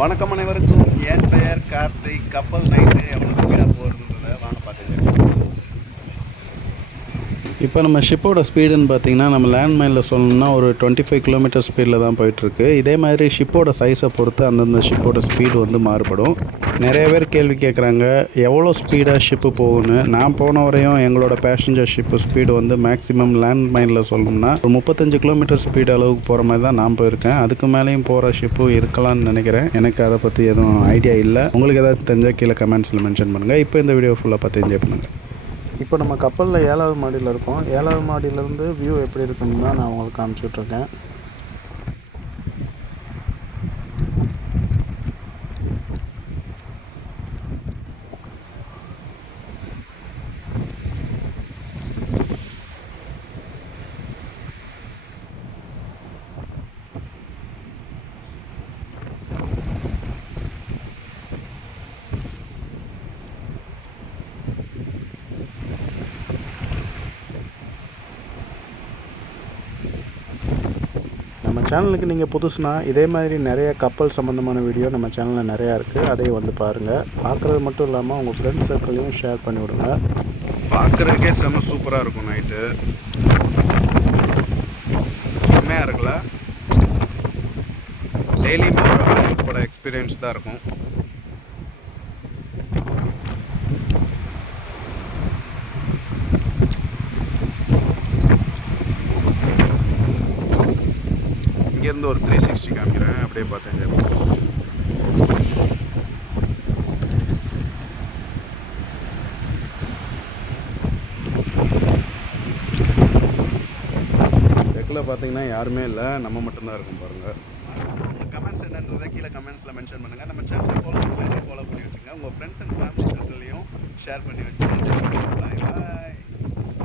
வணக்கம் அனைவருக்கும். என் பெயர் கார்த்திக். கப்பல் நைட்டு எவ்வளோ ஸ்பீடாக போகிறதுன்றத வாங்க பார்த்துக்கலாம். இப்போ நம்ம ஷிப்போட ஸ்பீடுன்னு பார்த்தீங்கன்னா நம்ம லேண்ட்மைனில் சொல்லணும்னா ஒரு 25 கிலோமீட்டர் ஸ்பீடில் தான் போயிட்டுருக்கு. இதே மாதிரி ஷிப்போட சைஸை பொறுத்து அந்தந்த ஷிப்போட ஸ்பீடு வந்து மாறுபடும். நிறைய பேர் கேள்வி கேட்குறாங்க எவ்வளோ ஸ்பீடாக ஷிப்பு போகுன்னு. நான் போன வரையும் எங்களோட பேசஞ்சர் ஷிப்பு ஸ்பீடு வந்து மேக்ஸிமம் லேண்ட்மைனில் சொல்லணும்னா ஒரு 35 கிலோமீட்டர் ஸ்பீடு அளவுக்கு போகிற மாதிரி தான் நான் போயிருக்கேன். அதுக்கு மேலேயும் போகிற ஷிப்பு இருக்கலாம்னு நினைக்கிறேன். எனக்கு அதை பற்றி எதுவும் ஐடியா இல்லை. உங்களுக்கு ஏதாவது தெரிஞ்சால் கீழே கமெண்ட்ஸில் மென்ஷன் பண்ணுங்கள். இப்போ இந்த வீடியோ ஃபுல்லாக பார்த்து என்ஜாய் பண்ணுங்கள். இப்போ நம்ம கப்பலில் 7வது மாடியில் இருக்கோம். 7வது மாடியிலேருந்து வியூ எப்படி இருக்குன்னு தான் நான் உங்களுக்கு காமிச்சிட்ருக்கேன். நம்ம சேனலுக்கு நீங்கள் புதுசுனா இதே மாதிரி நிறைய கப்பல் சம்மந்தமான வீடியோ நம்ம சேனலில் நிறையா இருக்குது. அதையும் வந்து பாருங்கள். பார்க்குறது மட்டும் இல்லாமல் உங்கள் ஃப்ரெண்ட்ஸ் சர்க்கிளையும் ஷேர் பண்ணி விடுங்க. பார்க்குறதுக்கே செம்ம சூப்பராக இருக்கும். நைட்டு செம்மையாக இருக்குல்ல. டெய்லியுமே ஒரு ஹாலிவுட் எக்ஸ்பீரியன்ஸ் தான் இருக்கும். இங்கேருந்து ஒரு 360 காமிக்கிறேன், அப்படியே பார்த்தேன். டெக்கில் பார்த்தீங்கன்னா யாருமே இல்லை, நம்ம மட்டும்தான் இருக்கும் பாருங்கள். உங்கள் கமெண்ட்ஸ் என்னன்றதை கீழே கமெண்ட்ஸில் மென்ஷன் பண்ணுங்கள். நம்ம சேனலை ஃபாலோ பண்ணி வச்சுங்க. உங்கள் ஃப்ரெண்ட்ஸ் அண்ட் ஃபேமிலி சர்க்கிள்லையும் ஷேர் பண்ணி வச்சுங்க.